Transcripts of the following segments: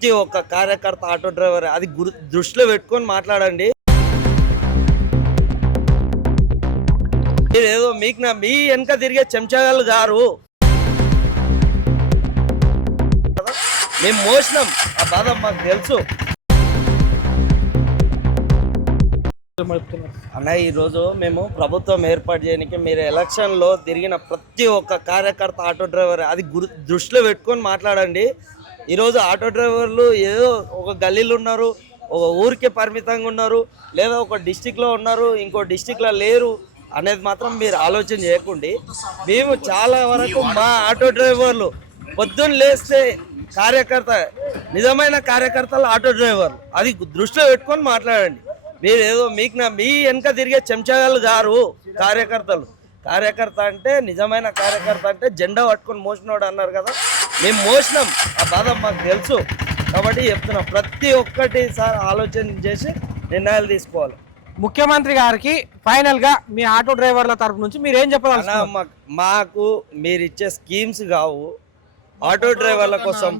ప్రతి ఒక్క కార్యకర్త ఆటో డ్రైవర్ అది గురు దృష్టిలో పెట్టుకొని మాట్లాడండి. ఏదో మీకు నా మీ వెనక తిరిగే చెంచాగాళ్ళు గారు. మేము మోసినాం. ఆ బాధ మాకు తెలుసు. అన్న ఈరోజు మేము ప్రభుత్వం ఏర్పాటు చేయడానికి మీరు ఎలక్షన్లో తిరిగిన ప్రతి ఒక్క కార్యకర్త ఆటో డ్రైవర్ అది గురు దృష్టిలో పెట్టుకొని మాట్లాడండి. ఈరోజు ఆటో డ్రైవర్లు ఏదో ఒక గల్లీలు ఉన్నారు ఒక ఊరికే పరిమితంగా ఉన్నారు లేదా ఒక డిస్టిక్లో ఉన్నారు ఇంకో డిస్టిక్లో లేరు అనేది మాత్రం మీరు ఆలోచన చేయకండి. మేము చాలా వరకు మా ఆటో డ్రైవర్లు పొద్దున్న లేస్తే కార్యకర్త నిజమైన కార్యకర్తలు ఆటో డ్రైవర్ అది దృష్టిలో పెట్టుకొని మాట్లాడండి. మీరు ఏదో మీకు నా మీ వెనక తిరిగే చెంచగాళ్ళు గారు కార్యకర్తలు. కార్యకర్త అంటే నిజమైన కార్యకర్త అంటే జెండా పట్టుకొని మోసినోడు అన్నారు కదా మేము మోసినాం. ఆ బాధ మాకు తెలుసు. కాబట్టి చెప్తున్నాం. ప్రతి ఒక్కటి సార్ ఆలోచన చేసి నిర్ణయాలు తీసుకోవాలి. ముఖ్యమంత్రి గారికి ఫైనల్గా మీ ఆటో డ్రైవర్ల తరపు నుంచి మీరు ఏం చెప్పదలుచుకున్నారు? మాకు మాకు మీరు ఇచ్చే స్కీమ్స్ కావు. ఆటో డ్రైవర్ల కోసం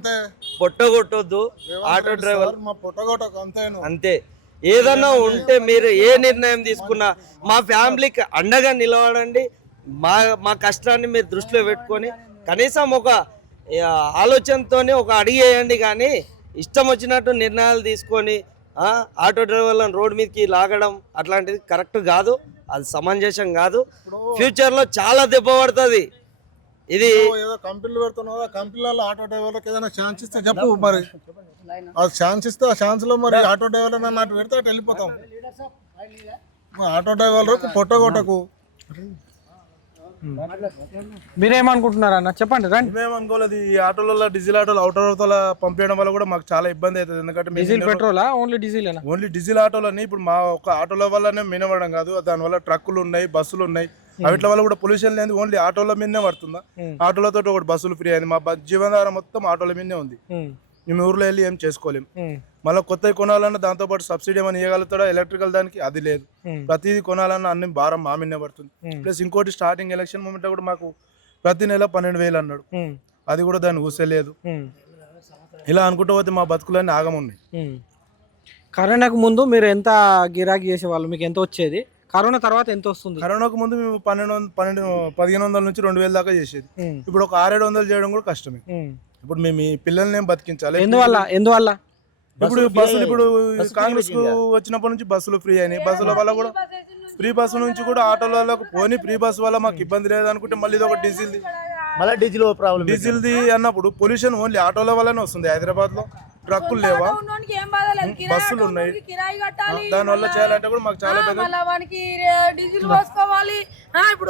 పొట్టగొట్టొద్దు. ఆటో డ్రైవర్ అంతే ఏదన్నా ఉంటే మీరు ఏ నిర్ణయం తీసుకున్నా మా ఫ్యామిలీకి అండగా నిలబడండి. మా మా కష్టాన్ని మీరు దృష్టిలో పెట్టుకొని కనీసం ఒక ఆలోచనతోనే ఒక అడిగి వేయండి కానీ ఇష్టం వచ్చినట్టు నిర్ణయాలు తీసుకొని ఆ, ఆటో డ్రైవర్లను రోడ్ మీదకి లాగడం అట్లాంటిది కరెక్ట్ కాదు అది సమంజసం కాదు. ఫ్యూచర్లో చాలా దెబ్బ పడుతుంది. ఇది ఏదో కంపెనీలు పెడుతున్నావు ఆ కంపెనీలలో ఆటో డ్రైవర్లకు ఏదైనా ఛాన్స్ ఇస్తే చెప్పు మరి. ఆ ఛాన్స్ ఇస్తే ఆ ఛాన్స్లో మరి ఆటో డ్రైవర్లు నన్ను అటు పెడితే అటు వెళ్ళిపోతాం. ఆటో డ్రైవర్లకు పొట్టగొట్టకు మీరేమనుకుంటున్నారు అన్న? చెప్పండి రండి. మేము అనుకోలేదు ఈ ఆటోలలో డీజిల్ ఆటోలు అవుటర్ ఆటోల పంపించడం వల్ల కూడా మాకు చాలా ఇబ్బంది అవుతుంది. ఎందుకంటే డీజిల్ పెట్రోలా? ఓన్లీ డీజిల్ ఓన్లీ డీజిల్ ఆటోలని ఇప్పుడు మా ఒక ఆటోల వల్లనే మినవడం కాదు దానివల్ల ట్రక్కులు ఉన్నాయి బస్సులు ఉన్నాయి. వాటి వల్ల కూడా పొల్యూషన్ లేదు ఓన్లీ ఆటోల మీదనే పడుతుందా? ఆటోలతో ఒకటి బస్సులు ఫ్రీ అయింది. మా జీవనాధారం మొత్తం ఆటోల మీదనే ఉంది. మేము ఊర్లో వెళ్ళి ఏం చేసుకోలేం. మళ్ళీ కొత్తవి కొనాలన్నా దాంతో పాటు సబ్సిడీ ఏమైనా ఇవ్వగలుగుతాడా ఎలక్ట్రికల్ దానికి అది లేదు. ప్రతిదీ కొనాలన్నా అన్ని భారం మా మీదనే పడుతుంది. ప్లస్ ఇంకోటి స్టార్టింగ్ ఎలక్షన్ మూమెంట్ కూడా మాకు ప్రతి నెల పన్నెండు వేలు అన్నాడు. అది కూడా దాన్ని ఊసేలేదు. ఇలా అనుకుంటూ పోతే మా బతుకులన్నీ ఆగం ఉన్నాయి కరోనాకు ముందు మీరు ఎంత గిరాకీ చేసేవాళ్ళు? మీకు ఎంత వచ్చేది? కరోనా తర్వాత ఎంత వస్తుంది? కరోనాకు ముందు మేము పన్నెండు వందలు పన్నెండు పదిహేను వందల నుంచి రెండు వేల దాకా చేసేది. ఇప్పుడు ఒక ఆరేడు వందలు చేయడం కూడా కష్టమే. ఇప్పుడు మేము ఈ పిల్లల్ని ఏం బతికించాలి? ఎందువల్ల? ఎందువల్ల? ఇప్పుడు బస్సులు ఇప్పుడు కాంగ్రెస్కు వచ్చినప్పటి నుంచి బస్సులు ఫ్రీ అయినాయి. బస్సుల వల్ల కూడా ఫ్రీ బస్సు నుంచి కూడా ఆటోలకు పోని ఫ్రీ బస్సు వల్ల మాకు ఇబ్బంది లేదు అనుకుంటే మళ్ళీ ఇది ఒక డీజిల్ మళ్ళీ డీజిల్ ప్రాబ్లం డీజిల్ ది అన్నప్పుడు పొల్యూషన్ ఓన్లీ ఆటోల వల్లనే వస్తుంది. హైదరాబాద్లో ట్రక్కులు లేవా? బస్సులు ఉన్నాయి. దాని వల్ల చేయాలంటే కూడా మాకు చాలా డీజిల్ పోసుకోవాలి. ఇప్పుడు